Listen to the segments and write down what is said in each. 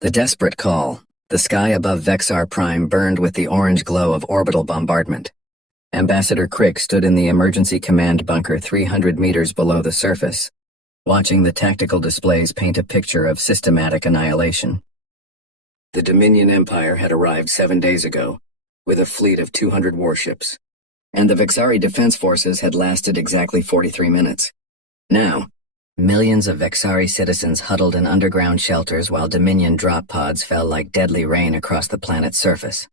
The desperate call. The sky above Vexar Prime burned with the orange glow of orbital bombardment. Ambassador Crick stood in the emergency command bunker 300 meters below the surface, watching the tactical displays paint a picture of systematic annihilation. The Dominion Empire had arrived 7 days ago, with a fleet of 200 warships, and the Vexari Defense Forces had lasted exactly 43 minutes. Now, millions of Vexari citizens huddled in underground shelters while Dominion drop pods fell like deadly rain across the planet's surface.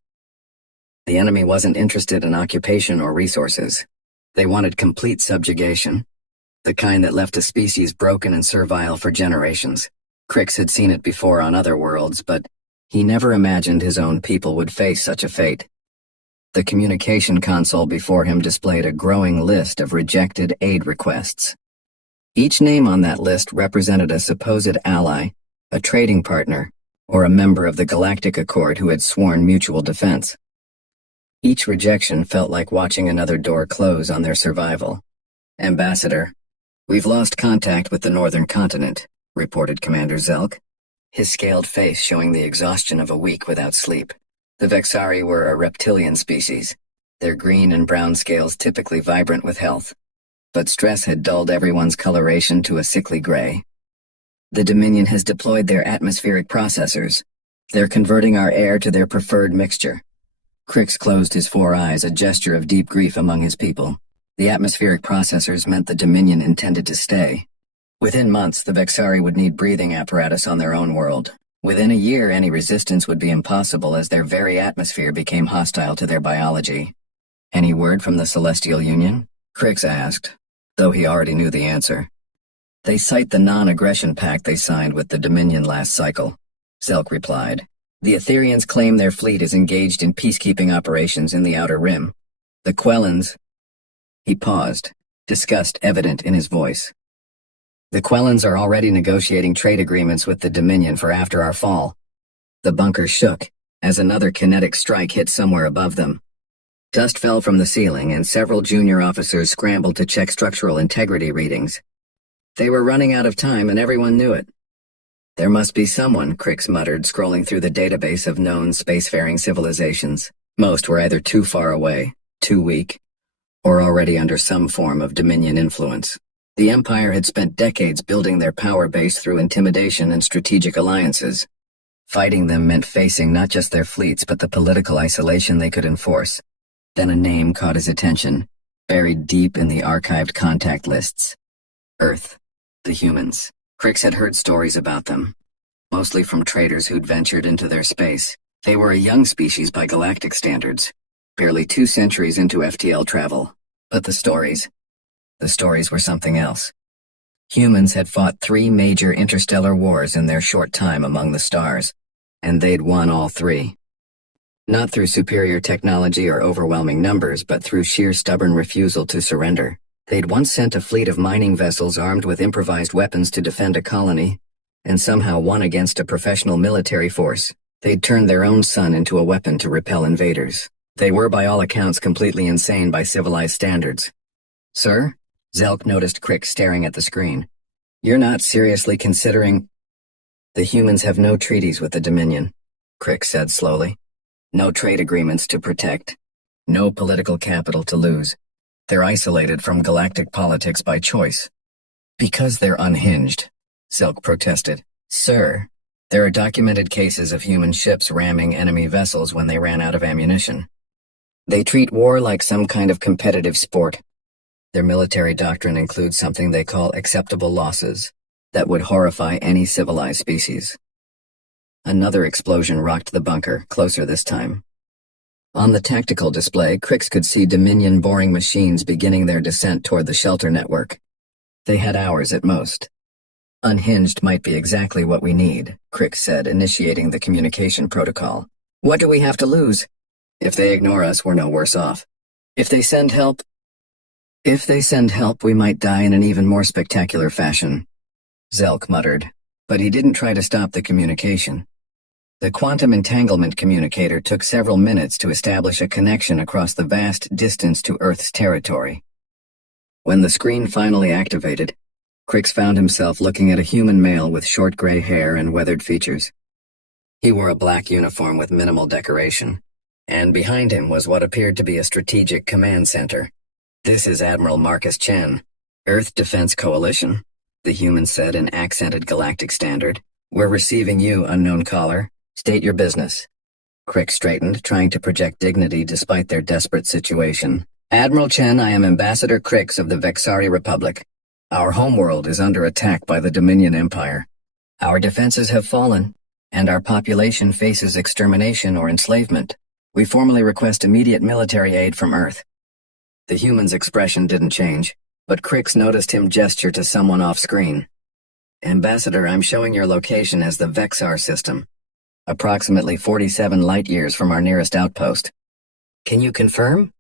The enemy wasn't interested in occupation or resources. They wanted complete subjugation, the kind that left a species broken and servile for generations. Crix had seen it before on other worlds, but he never imagined his own people would face such a fate. The communication console before him displayed a growing list of rejected aid requests. Each name on that list represented a supposed ally, a trading partner, or a member of the Galactic Accord who had sworn mutual defense. Each rejection felt like watching another door close on their survival. "Ambassador, we've lost contact with the northern continent," reported Commander Zelk, his scaled face showing the exhaustion of a week without sleep. The Vexari were a reptilian species, their green and brown scales typically vibrant with health. But stress had dulled everyone's coloration to a sickly gray. "The Dominion has deployed their atmospheric processors. They're converting our air to their preferred mixture." Crix closed his 4 eyes, a gesture of deep grief among his people. The atmospheric processors meant the Dominion intended to stay. Within months, the Vexari would need breathing apparatus on their own world. Within a year, any resistance would be impossible as their very atmosphere became hostile to their biology. "Any word from the Celestial Union?" Crix asked, though he already knew the answer. "They cite the non-aggression pact they signed with the Dominion last cycle," Zelk replied. "The Etherians claim their fleet is engaged in peacekeeping operations in the Outer Rim. The Quellans—" He paused, disgust evident in his voice. "The Quellans are already negotiating trade agreements with the Dominion for after our fall." The bunker shook, as another kinetic strike hit somewhere above them. Dust fell from the ceiling, and several junior officers scrambled to check structural integrity readings. They were running out of time, and everyone knew it. "There must be someone," Crix muttered, scrolling through the database of known spacefaring civilizations. Most were either too far away, too weak, or already under some form of Dominion influence. The Empire had spent decades building their power base through intimidation and strategic alliances. Fighting them meant facing not just their fleets but the political isolation they could enforce. Then a name caught his attention, buried deep in the archived contact lists. Earth. The humans. Crix had heard stories about them, mostly from traders who'd ventured into their space. They were a young species by galactic standards, barely 2 centuries into FTL travel. But the stories were something else. Humans had fought 3 major interstellar wars in their short time among the stars, and they'd won all 3. Not through superior technology or overwhelming numbers, but through sheer stubborn refusal to surrender. They'd once sent a fleet of mining vessels armed with improvised weapons to defend a colony, and somehow won against a professional military force. They'd turned their own sun into a weapon to repel invaders. They were by all accounts completely insane by civilized standards. "Sir?" Zelk noticed Crix staring at the screen. "You're not seriously considering—" "The humans have no treaties with the Dominion," Crix said slowly. "No trade agreements to protect. No political capital to lose. They're isolated from galactic politics by choice." "Because they're unhinged," Zelk protested. "Sir, there are documented cases of human ships ramming enemy vessels when they ran out of ammunition. They treat war like some kind of competitive sport. Their military doctrine includes something they call acceptable losses that would horrify any civilized species." Another explosion rocked the bunker, closer this time. On the tactical display, Crix could see Dominion boring machines beginning their descent toward the shelter network. They had hours at most. "Unhinged might be exactly what we need," Crix said, initiating the communication protocol. "What do we have to lose? If they ignore us, we're no worse off. If they send help, we might die in an even more spectacular fashion," Zelk muttered, but he didn't try to stop the communication. The quantum entanglement communicator took several minutes to establish a connection across the vast distance to Earth's territory. When the screen finally activated, Crix found himself looking at a human male with short gray hair and weathered features. He wore a black uniform with minimal decoration, and behind him was what appeared to be a strategic command center. "This is Admiral Marcus Chen, Earth Defense Coalition," the human said in accented galactic standard. "We're receiving you, unknown caller. State your business." Crick straightened, trying to project dignity despite their desperate situation. "Admiral Chen, I am Ambassador Crix of the Vexari Republic. Our homeworld is under attack by the Dominion Empire. Our defenses have fallen, and our population faces extermination or enslavement. We formally request immediate military aid from Earth." The human's expression didn't change, but Crix noticed him gesture to someone off-screen. "Ambassador, I'm showing your location as the Vexar system, approximately 47 light-years from our nearest outpost. Can you confirm?"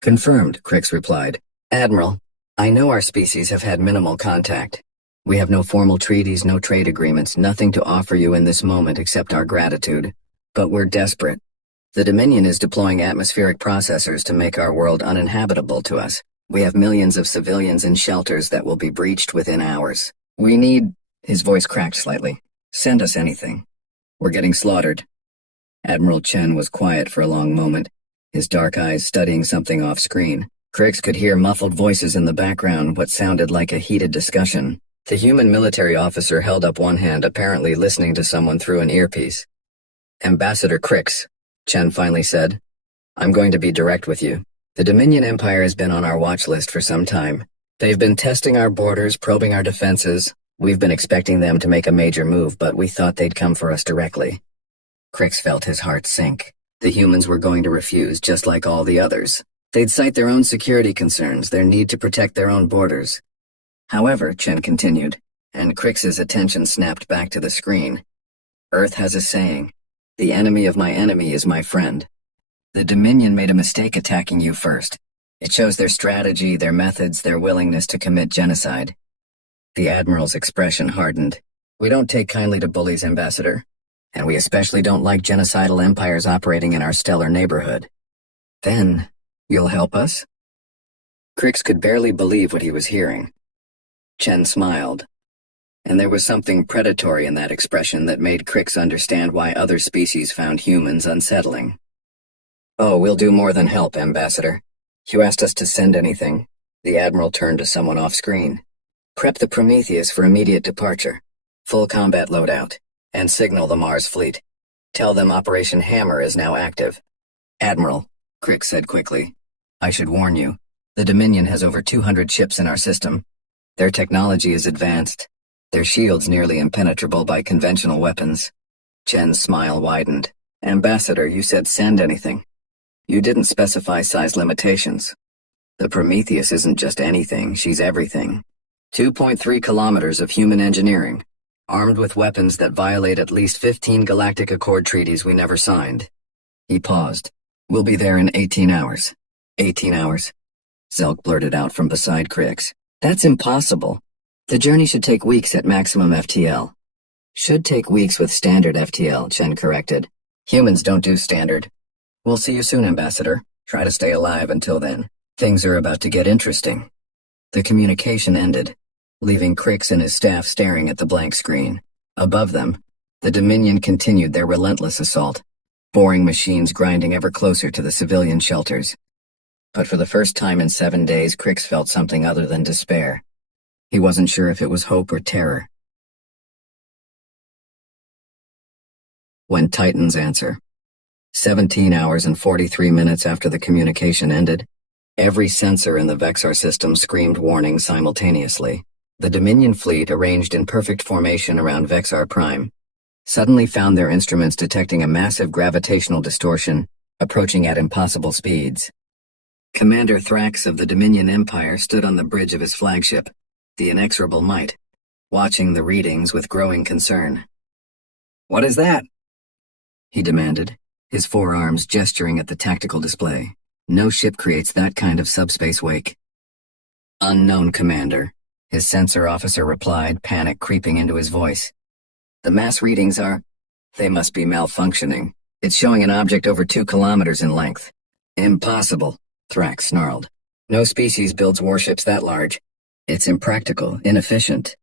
"Confirmed," Crix replied. "Admiral, I know our species have had minimal contact. We have no formal treaties, no trade agreements, nothing to offer you in this moment except our gratitude. But we're desperate. The Dominion is deploying atmospheric processors to make our world uninhabitable to us. We have millions of civilians in shelters that will be breached within hours. We need—" His voice cracked slightly. "Send us anything. We're getting slaughtered." Admiral Chen was quiet for a long moment, his dark eyes studying something off-screen. Crix could hear muffled voices in the background, what sounded like a heated discussion. The human military officer held up one hand, apparently listening to someone through an earpiece. "Ambassador Crix," Chen finally said, "I'm going to be direct with you. The Dominion Empire has been on our watch list for some time. They've been testing our borders, probing our defenses. We've been expecting them to make a major move, but we thought they'd come for us directly." Crix felt his heart sink. The humans were going to refuse, just like all the others. They'd cite their own security concerns, their need to protect their own borders. "However," Chen continued, and Crix's attention snapped back to the screen, "Earth has a saying, 'The enemy of my enemy is my friend.' The Dominion made a mistake attacking you first. It shows their strategy, their methods, their willingness to commit genocide." The Admiral's expression hardened. "We don't take kindly to bullies, Ambassador, and we especially don't like genocidal empires operating in our stellar neighborhood." "Then, you'll help us?" Crix could barely believe what he was hearing. Chen smiled, and there was something predatory in that expression that made Crix understand why other species found humans unsettling. "Oh, we'll do more than help, Ambassador. You asked us to send anything." The Admiral turned to someone off-screen. "Prep the Prometheus for immediate departure, full combat loadout, and signal the Mars fleet. Tell them Operation Hammer is now active." "Admiral," Crix said quickly, "I should warn you, the Dominion has over 200 ships in our system. Their technology is advanced, their shields nearly impenetrable by conventional weapons." Chen's smile widened. "Ambassador, you said send anything. You didn't specify size limitations. The Prometheus isn't just anything, she's everything. 2.3 kilometers of human engineering, armed with weapons that violate at least 15 Galactic Accord treaties we never signed." He paused. "We'll be there in 18 hours. 18 hours? Zelk blurted out from beside Crix. "That's impossible. The journey should take weeks at maximum FTL." "Should take weeks with standard FTL," Chen corrected. "Humans don't do standard." "We'll see you soon, Ambassador. Try to stay alive until then. Things are about to get interesting." The communication ended, leaving Crix and his staff staring at the blank screen. Above them, the Dominion continued their relentless assault, boring machines grinding ever closer to the civilian shelters. But for the first time in 7 days, Crix felt something other than despair. He wasn't sure if it was hope or terror. When Titans answer. 17 hours and 43 minutes after the communication ended, every sensor in the Vexar system screamed warning simultaneously. The Dominion fleet, arranged in perfect formation around Vexar Prime, suddenly found their instruments detecting a massive gravitational distortion approaching at impossible speeds. Commander Thrax of the Dominion Empire stood on the bridge of his flagship, the Inexorable Might, watching the readings with growing concern. "What is that?" he demanded, his forearms gesturing at the tactical display. "No ship creates that kind of subspace wake." "Unknown, Commander," his sensor officer replied, panic creeping into his voice. "The mass readings they must be malfunctioning. It's showing an object over 2 kilometers in length." "Impossible," Thrax snarled. "No species builds warships that large. It's impractical, inefficient."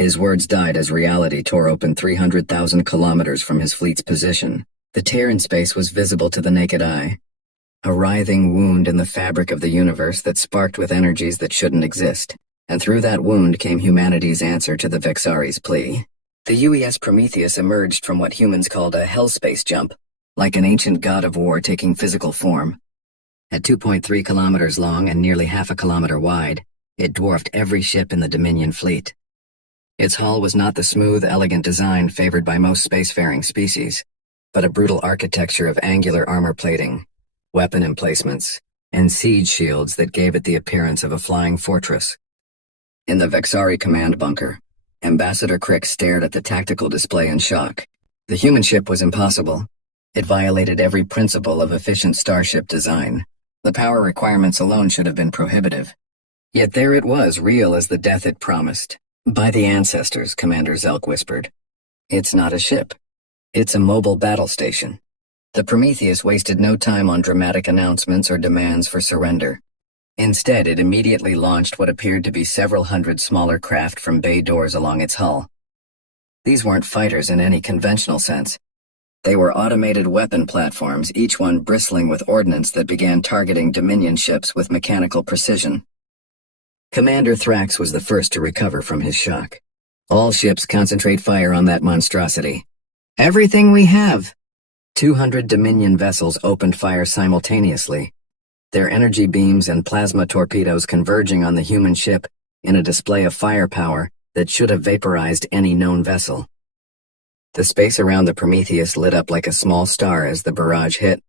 His words died as reality tore open 300,000 kilometers from his fleet's position. The tear in space was visible to the naked eye. A writhing wound in the fabric of the universe that sparked with energies that shouldn't exist. And through that wound came humanity's answer to the Vexari's plea. The UES Prometheus emerged from what humans called a hellspace jump, like an ancient god of war taking physical form. At 2.3 kilometers long and nearly half a kilometer wide, it dwarfed every ship in the Dominion fleet. Its hull was not the smooth, elegant design favored by most spacefaring species, but a brutal architecture of angular armor plating, weapon emplacements, and siege shields that gave it the appearance of a flying fortress. In the Vexari command bunker, Ambassador Crick stared at the tactical display in shock. The human ship was impossible. It violated every principle of efficient starship design. The power requirements alone should have been prohibitive. Yet there it was, real as the death it promised. By the ancestors, Commander Zelk whispered. It's not a ship. It's a mobile battle station. The Prometheus wasted no time on dramatic announcements or demands for surrender. Instead, it immediately launched what appeared to be several hundred smaller craft from bay doors along its hull. These weren't fighters in any conventional sense. They were automated weapon platforms, each one bristling with ordnance that began targeting Dominion ships with mechanical precision. Commander Thrax was the first to recover from his shock. All ships concentrate fire on that monstrosity. Everything we have! 200 Dominion vessels opened fire simultaneously, their energy beams and plasma torpedoes converging on the human ship in a display of firepower that should have vaporized any known vessel. The space around the Prometheus lit up like a small star as the barrage hit,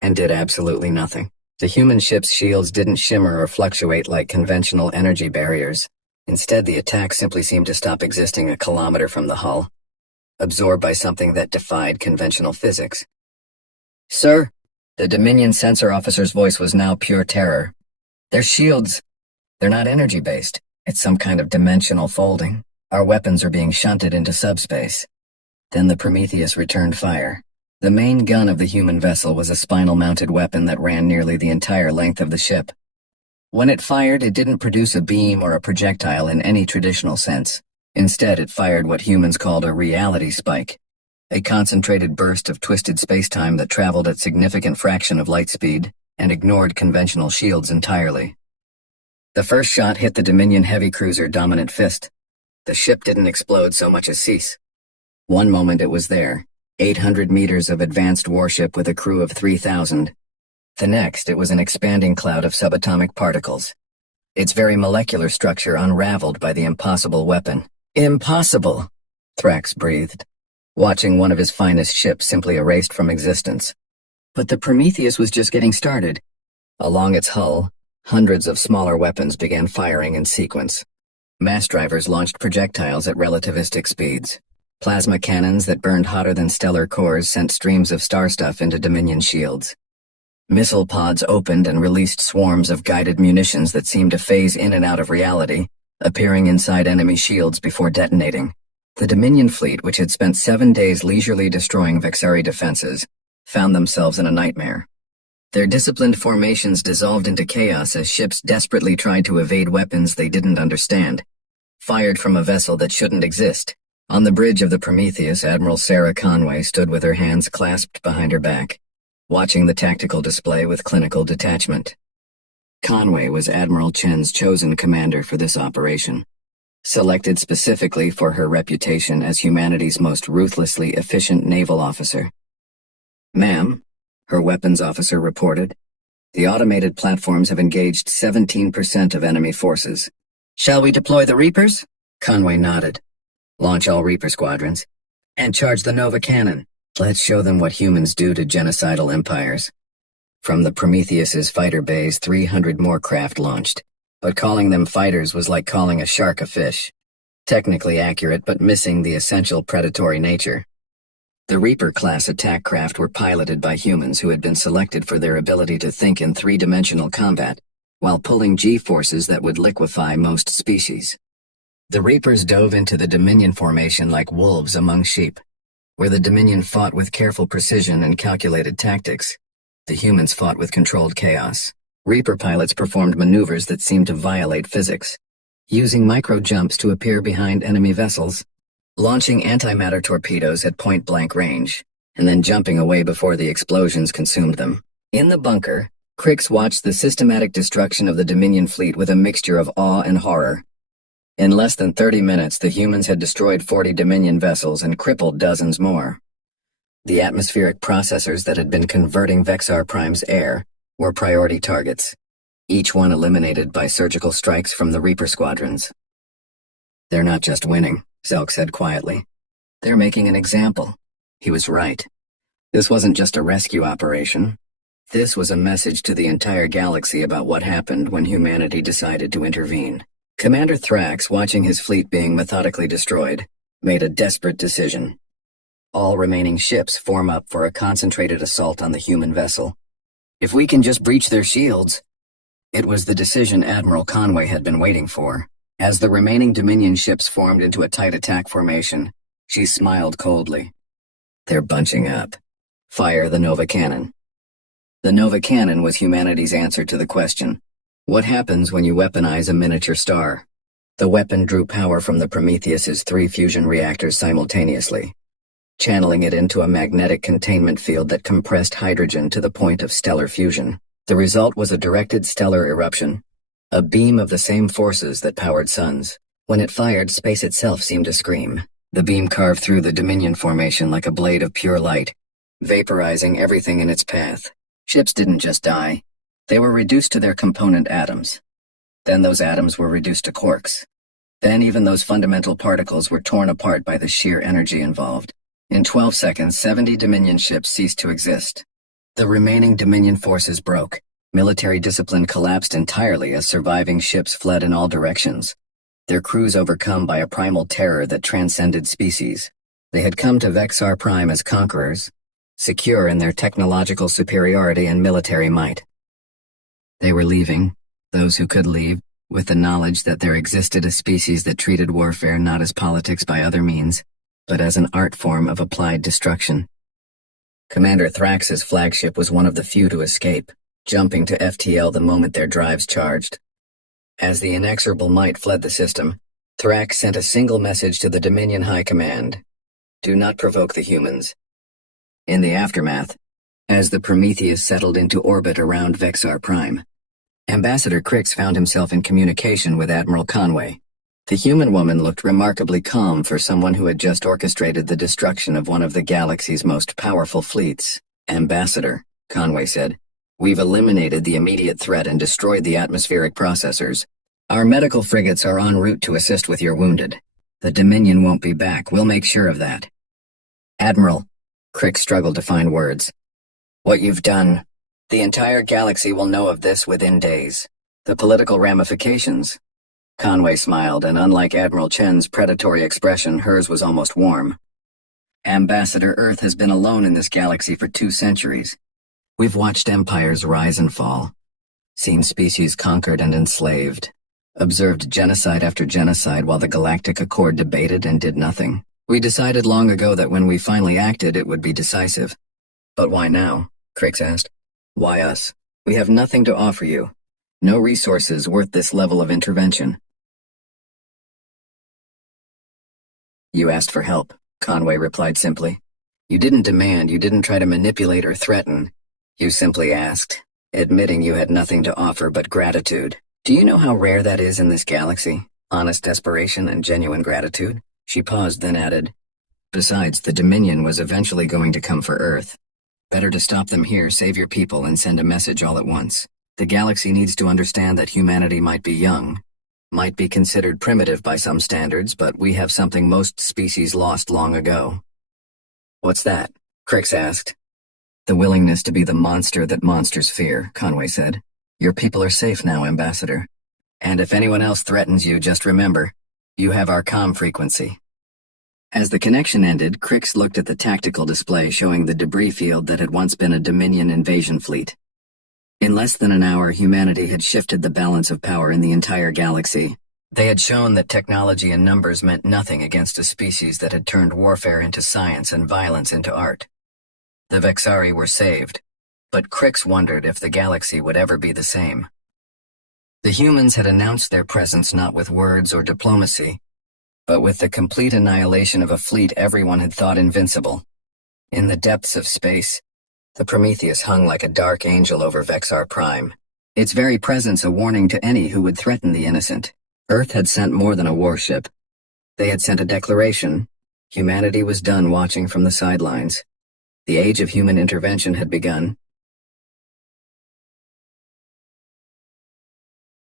and did absolutely nothing. The human ship's shields didn't shimmer or fluctuate like conventional energy barriers. Instead, the attack simply seemed to stop existing a kilometer from the hull, absorbed by something that defied conventional physics. Sir, the Dominion sensor officer's voice was now pure terror. Their shields, they're not energy-based. It's some kind of dimensional folding. Our weapons are being shunted into subspace. Then the Prometheus returned fire. The main gun of the human vessel was a spinal-mounted weapon that ran nearly the entire length of the ship. When it fired, it didn't produce a beam or a projectile in any traditional sense. Instead, it fired what humans called a reality spike, a concentrated burst of twisted spacetime that traveled at significant fraction of light speed and ignored conventional shields entirely. The first shot hit the Dominion heavy cruiser Dominant Fist. The ship didn't explode so much as cease. One moment it was there, 800 meters of advanced warship with a crew of 3,000. The next, it was an expanding cloud of subatomic particles, its very molecular structure unraveled by the impossible weapon. Impossible, Thrax breathed, watching one of his finest ships simply erased from existence. But the Prometheus was just getting started. Along its hull, hundreds of smaller weapons began firing in sequence. Mass drivers launched projectiles at relativistic speeds. Plasma cannons that burned hotter than stellar cores sent streams of star stuff into Dominion shields. Missile pods opened and released swarms of guided munitions that seemed to phase in and out of reality, appearing inside enemy shields before detonating. The Dominion fleet, which had spent 7 days leisurely destroying Vexari defenses, found themselves in a nightmare. Their disciplined formations dissolved into chaos as ships desperately tried to evade weapons they didn't understand, fired from a vessel that shouldn't exist. On the bridge of the Prometheus, Admiral Sarah Conway stood with her hands clasped behind her back, watching the tactical display with clinical detachment. Conway was Admiral Chen's chosen commander for this operation, selected specifically for her reputation as humanity's most ruthlessly efficient naval officer. Ma'am, her weapons officer reported, the automated platforms have engaged 17% of enemy forces. Shall we deploy the Reapers? Conway nodded. Launch all Reaper squadrons. And charge the Nova cannon. Let's show them what humans do to genocidal empires. From the Prometheus's fighter bays, 300 more craft launched, but calling them fighters was like calling a shark a fish. Technically accurate, but missing the essential predatory nature. The Reaper-class attack craft were piloted by humans who had been selected for their ability to think in three-dimensional combat, while pulling G-forces that would liquefy most species. The Reapers dove into the Dominion formation like wolves among sheep. Where the Dominion fought with careful precision and calculated tactics, the humans fought with controlled chaos. Reaper pilots performed maneuvers that seemed to violate physics, using micro-jumps to appear behind enemy vessels, launching antimatter torpedoes at point-blank range, and then jumping away before the explosions consumed them. In the bunker, Crix watched the systematic destruction of the Dominion fleet with a mixture of awe and horror. In less than 30 minutes, the humans had destroyed 40 Dominion vessels and crippled dozens more. The atmospheric processors that had been converting Vexar Prime's air were priority targets, each one eliminated by surgical strikes from the Reaper squadrons. "They're not just winning," Zelk said quietly. "They're making an example." He was right. This wasn't just a rescue operation. This was a message to the entire galaxy about what happened when humanity decided to intervene. Commander Thrax, watching his fleet being methodically destroyed, made a desperate decision. All remaining ships form up for a concentrated assault on the human vessel. "If we can just breach their shields." It was the decision Admiral Conway had been waiting for. As the remaining Dominion ships formed into a tight attack formation, she smiled coldly. "They're bunching up. Fire the Nova Cannon." The Nova Cannon was humanity's answer to the question, what happens when you weaponize a miniature star? The weapon drew power from the Prometheus's 3 fusion reactors simultaneously, channeling it into a magnetic containment field that compressed hydrogen to the point of stellar fusion. The result was a directed stellar eruption, a beam of the same forces that powered suns. When it fired, space itself seemed to scream. The beam carved through the Dominion formation like a blade of pure light, vaporizing everything in its path. Ships didn't just die. They were reduced to their component atoms. Then those atoms were reduced to quarks. Then even those fundamental particles were torn apart by the sheer energy involved. In 12 seconds, 70 Dominion ships ceased to exist. The remaining Dominion forces broke. Military discipline collapsed entirely as surviving ships fled in all directions, their crews overcome by a primal terror that transcended species. They had come to Vexar Prime as conquerors, secure in their technological superiority and military might. They were leaving, those who could leave, with the knowledge that there existed a species that treated warfare not as politics by other means, but as an art form of applied destruction. Commander Thrax's flagship was one of the few to escape, jumping to FTL the moment their drives charged. As the inexorable might fled the system, Thrax sent a single message to the Dominion High Command: "Do not provoke the humans." In the aftermath, as the Prometheus settled into orbit around Vexar Prime, Ambassador Crix found himself in communication with Admiral Conway. The human woman looked remarkably calm for someone who had just orchestrated the destruction of one of the galaxy's most powerful fleets. "Ambassador," Conway said, "we've eliminated the immediate threat and destroyed the atmospheric processors. Our medical frigates are en route to assist with your wounded. The Dominion won't be back, we'll make sure of that." "Admiral," Crix struggled to find words. "What you've done. The entire galaxy will know of this within days. The political ramifications." Conway smiled, and unlike Admiral Chen's predatory expression, hers was almost warm. "Ambassador, Earth has been alone in this galaxy for 2 centuries. We've watched empires rise and fall, seen species conquered and enslaved, observed genocide after genocide while the Galactic Accord debated and did nothing. We decided long ago that when we finally acted, it would be decisive." "But why now?" Crix asked. "Why us? We have nothing to offer you. No resources worth this level of intervention." "You asked for help," Conway replied simply. "You didn't demand, you didn't try to manipulate or threaten. You simply asked, admitting you had nothing to offer but gratitude. Do you know how rare that is in this galaxy? Honest desperation and genuine gratitude?" She paused, then added, "Besides, the Dominion was eventually going to come for Earth. Better to stop them here, save your people, and send a message all at once. The galaxy needs to understand that humanity might be young, might be considered primitive by some standards, but we have something most species lost long ago." "What's that?" Crix asked. "The willingness to be the monster that monsters fear," Conway said. "Your people are safe now, Ambassador. And if anyone else threatens you, just remember, you have our comm frequency." As the connection ended, Crix looked at the tactical display showing the debris field that had once been a Dominion invasion fleet. In less than an hour, humanity had shifted the balance of power in the entire galaxy. They had shown that technology and numbers meant nothing against a species that had turned warfare into science and violence into art. The Vexari were saved, but Crix wondered if the galaxy would ever be the same. The humans had announced their presence not with words or diplomacy, but with the complete annihilation of a fleet everyone had thought invincible. In the depths of space, the Prometheus hung like a dark angel over Vexar Prime, its very presence a warning to any who would threaten the innocent. Earth had sent more than a warship. They had sent a declaration. Humanity was done watching from the sidelines. The age of human intervention had begun,